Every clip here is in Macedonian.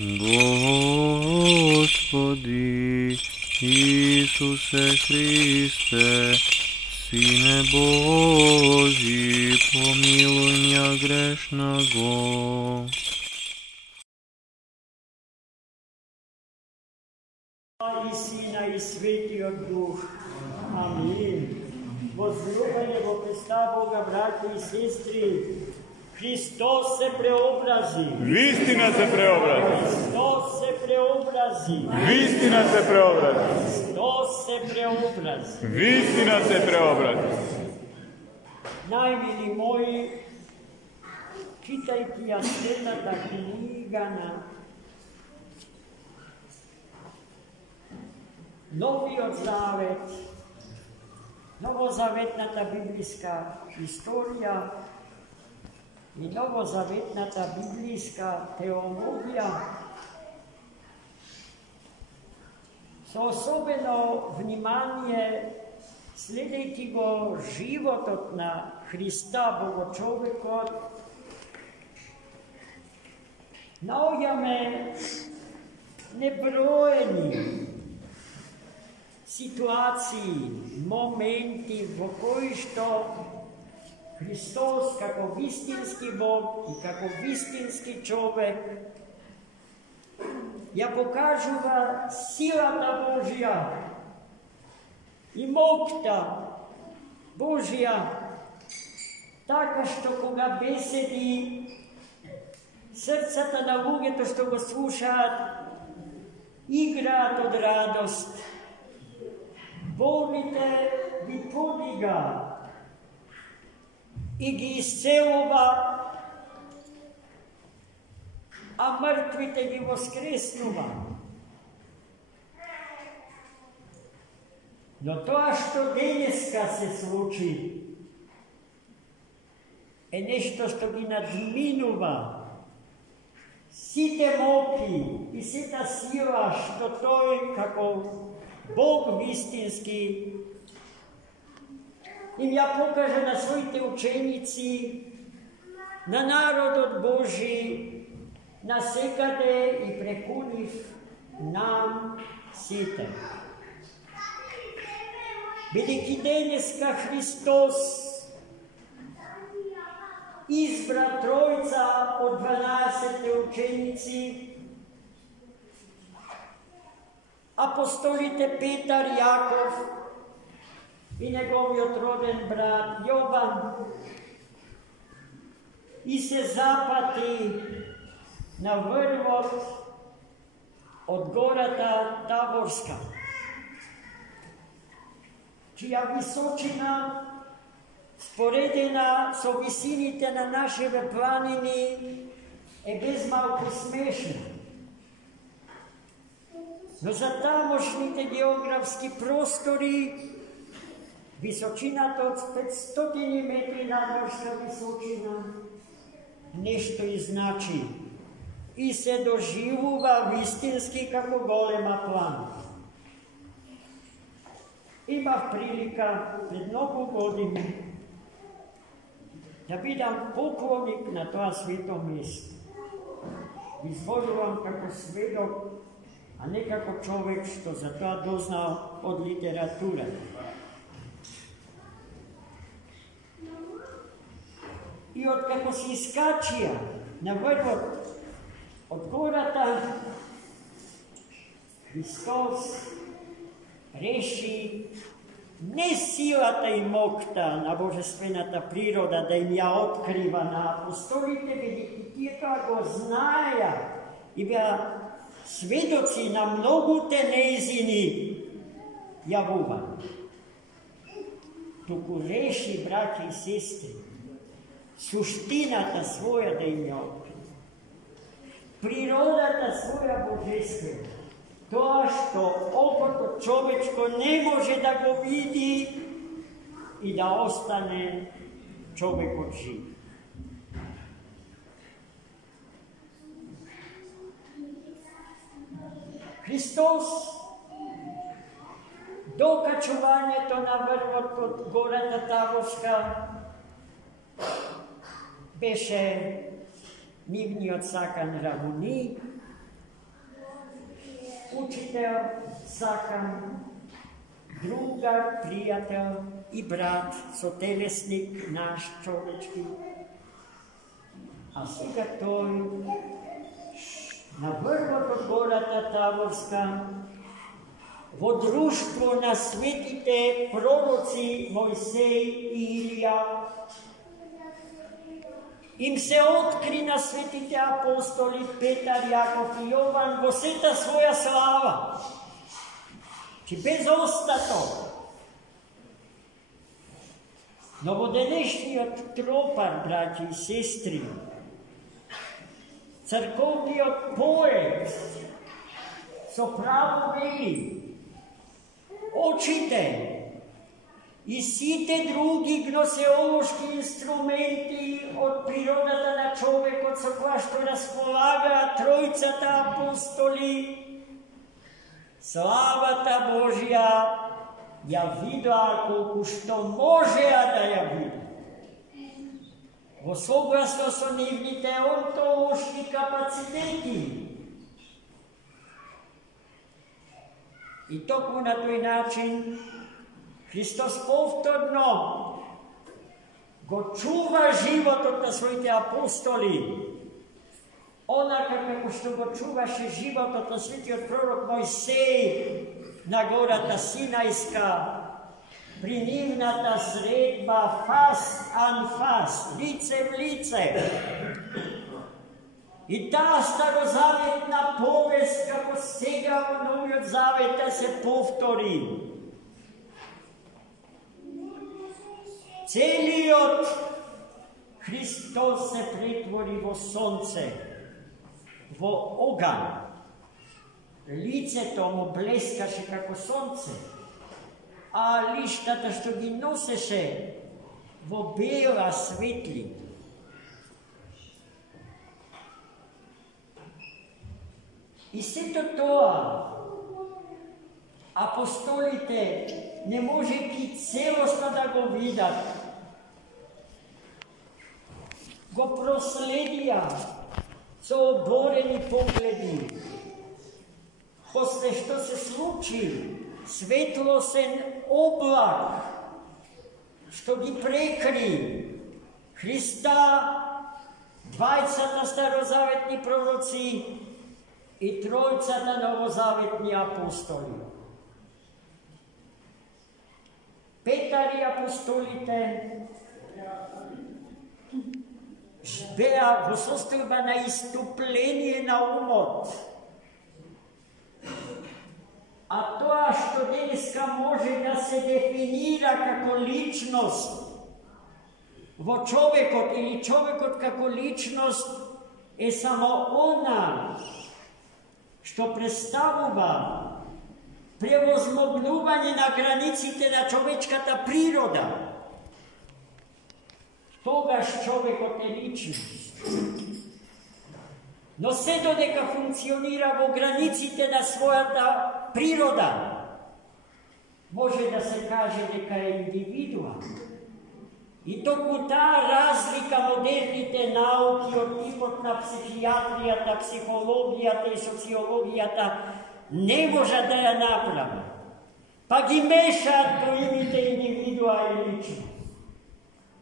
Господи Ісусе Христе, Сине Божий, помилуй меня грешного. И Сына, и Святый Дух. Аминь. Возлюбленные во Христа Бога, братья и сестры, Христос се преобрази. Вистина се преобрази. Христос се преобрази. Вистина се преобрази. Христос се преобрази. Вистина се преобрази. Najmili moji, čitajte ja svetата книга на Новиот Завет, новозаветната библиска историја и новозаветната библиска теологија, со особено внимание следејќи го животот на Христа, Богочовекот, наоѓаме неброени ситуации, моменти во кои што Христос како вистински Бог и како вистински човек ја покажува силата Божја и моќта Божја, така што кога беседи срцата на луѓето што го слушаат, играат од радост. Болните ги подига и ги исцелува, а мртвите ги воскреснува. Но тоа што денеска се случи е нешто што ги надминува сите моки и сета сила што тој како Бог вистински им ја покаже на своите ученици, на народот Божи, насекаде и преку нив нам сите. Бидејќи денеска Христос избра тројца од 12 ученици, апостолите Петар, Јаков и неговиот роден брат Јован, и се запати на врвот од гората Таборска, чија височина, споредена со висините на нашите планини, е безмалку смешна. Но за тамошните географски простори височината од 500 метри надморска височина нешто и значи и се доживува вистински како голема планина. Имав прилика пред многу години да бидам поклоник на тоа свето место. Изборувам како сведок, а не како човек што за тоа дознал од литература. И откако се искачија на врвот од гората, Христос реши не силата и моќта на божествената природа да им ја открива на апостолите, бидејќи тие тоа го знаеа и беа сведоци на многуте неизини јавувања. Туку реши, браќа и сестри, суштината своја да им ја открива. Природата своја божествена, тоа што окото човечко не може да го види и да остане човекот жив. Христос до качувањето на врвот од гората Таборска беше нивниот сакан равни, учител, сакам, другар, пријател и брат, сотелесник наш човечки. А сега тој на врвот од гората Таворска, во друштво на светите пророци Мојсеј и Илија, им се откри на светите апостоли Петар, Јаков и Јован во сета своја слава, че без остаток. Но во денешниот тропар, браќи и сестри, црковниот поет со право вели: очите и сите други гносеолошки инструменти од природата на човекот со која што располагаат тројцата апостоли, славата Божја ја видоа колку што можеа да ја видат, во согласно со нивните онтолошки капацитети. И токму на тој начин Христос повторно го чува животот на своите апостоли, онака како што го чуваше животот на светиот пророк Мојсеј на гората Синајска, при нивната средба фас ан фас, лице в лице. И таа старозаветна повест, како сега во Новиот Завет се повтори. Целиот Христос се претвори во сонце, во оган. Лицето му блескаше како сонце, а лиштата што ги носеше во бела светлина. И сето тоа апостолите не можејќи целосно да го видат, го проследија со оборени погледи. После што се случи светлосен облак што ги прекри Христа, двајцата старозаветни пророци и тројцата новозаветни апостоли. Петар и апостолите беа во состојба на иступление на умот. А тоа што денеска може да се дефинира како личност во човекот или човекот како личност е само она што представува превозмогнување на границите на човечката природа. Тогаш човекот е личност. Но се додека функционира во границите на својата природа, може да се каже дека е индивидуа. И токму таа разлика модерните науки од типот на психијатријата, психологијата и социологијата не можат да ја направат. Па ги мешаат поимите индивидуа и личност.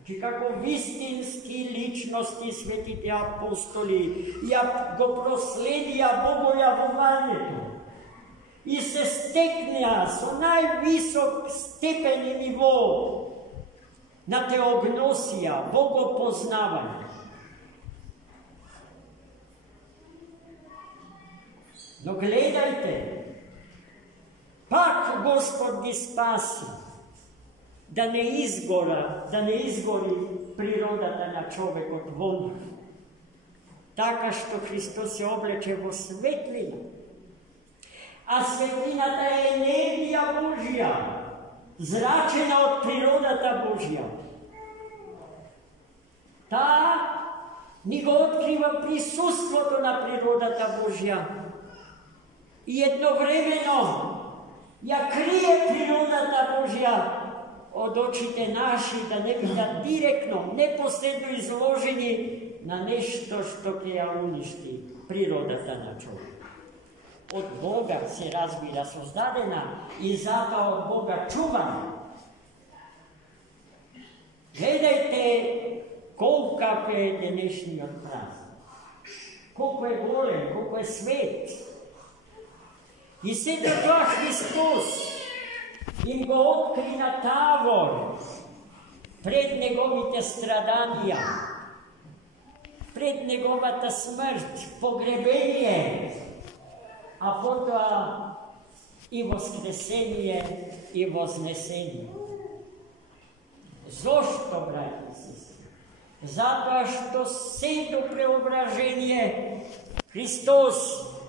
Значи, како вистински личности светите апостоли ја го проследија богојавувањето и се стекнеа со највисок степен и ниво на теогносија, богопознавање. Но гледајте, пак Господ ги спаси, да не изгори природата на човекот во нив. Така што Христос се облече во светлина, а светлината е енергија Божја, зрачена од природата Божја. Таа ни го открива присуството на природата Божја и едновремено ја крие природата Божја од очите наши, да не бидат директно, непосредно изложени на нешто што ќе ја уништи природата на човек. od Boga se razbira, sozdadena i zato od Boga čuvana. Gledajte kolika je današnji od praznika. Koliko je golen, koliko je svet. I Sveti Hristos im go otkri na Tavor, pred njegovite stradanja, pred njegovata smrt, pogrebenje, a potom i voskresenje i voznesenje. Zašto, braći i sestri? Zato što sedmo preobraženje Hristos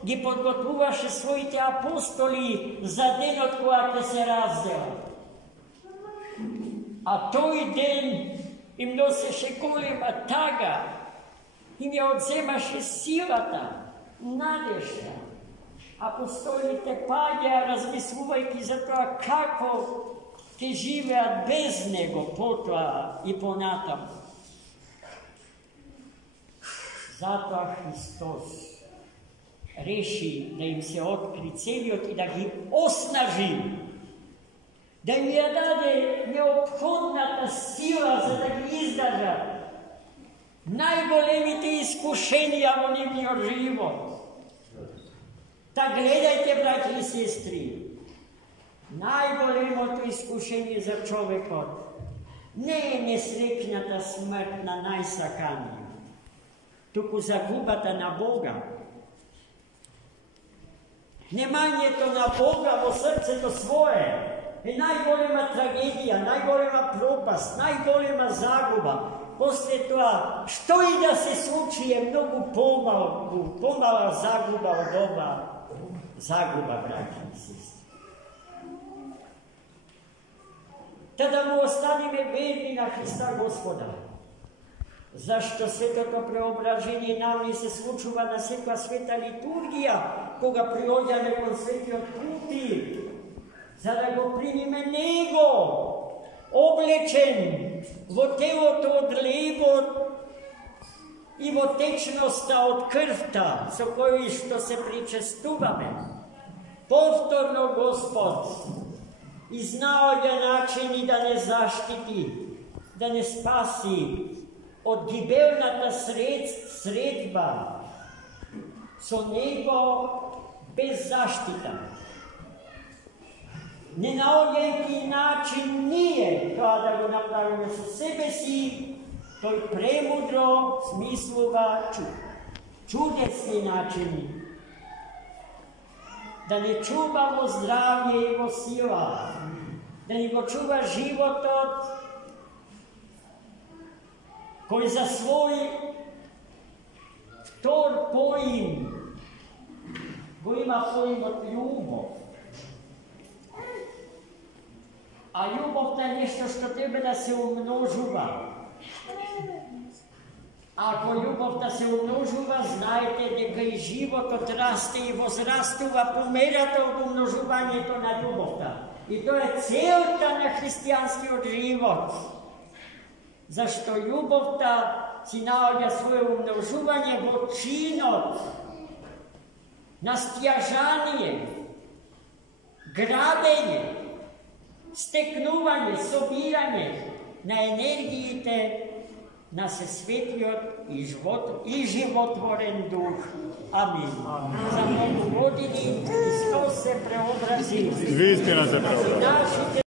gi podgotуваše своите апостоли за денот кога ќе се разделат. А тој ден им носеше голема тага, им ја одземаше силата, надежда. Апостолите паѓа размислувајќи за тоа како ќе живеат без него потоа и понатаму. Затоа Христос реши да им се откри целиот и да ги оснажи, да им ја даде неопходната сила за да ги издржат најголемите искушенија во нивниот живот. Та гледајте, браќи и сестри, најголемото искушение за човекот не е несрекната смрт на најсаканиот, туку загубата на Бога. Немањето на Бога во срцето свое е најголема трагедија, најголема пропаст, најголема загуба. После тоа, што и да се случи е многу помала загуба од ова загуба, браќи и сестри. Та да му останеме верни на Христа Господа. Зашто светото преображение нам се случува на секоја света литургија, кога приоѓаме кон светиот култир, за да го примиме Него, облечен во телото од лебот и во течноста од крвта, со кој што се причестуваме. Повторно Господ изнаоѓа начини да не заштити, да не спаси од гибелната средба со Него без заштита. Не наоѓајќи начин ние тоа да го направиме со себе си, тој премудро смислува чудесни начини. Да не чува во здравје и во сила, да ни го чува животот, кој за свој втор поим го има поимот љубов. А љубовта е нешто што треба да се умножува. Ако љубовта се умножува, знаете дека и животот расте и возрастува по мерата од умножувањето на љубовта. И тоа е целта на христијанскиот живот. Зашто љубовта си наоѓа свое умножување во чинот, настјажание, градење, стекнување, собирање на енергиите на светлиот и животворен дух. Амин. За многу години Христос се преобрази. Вистина се преобрази.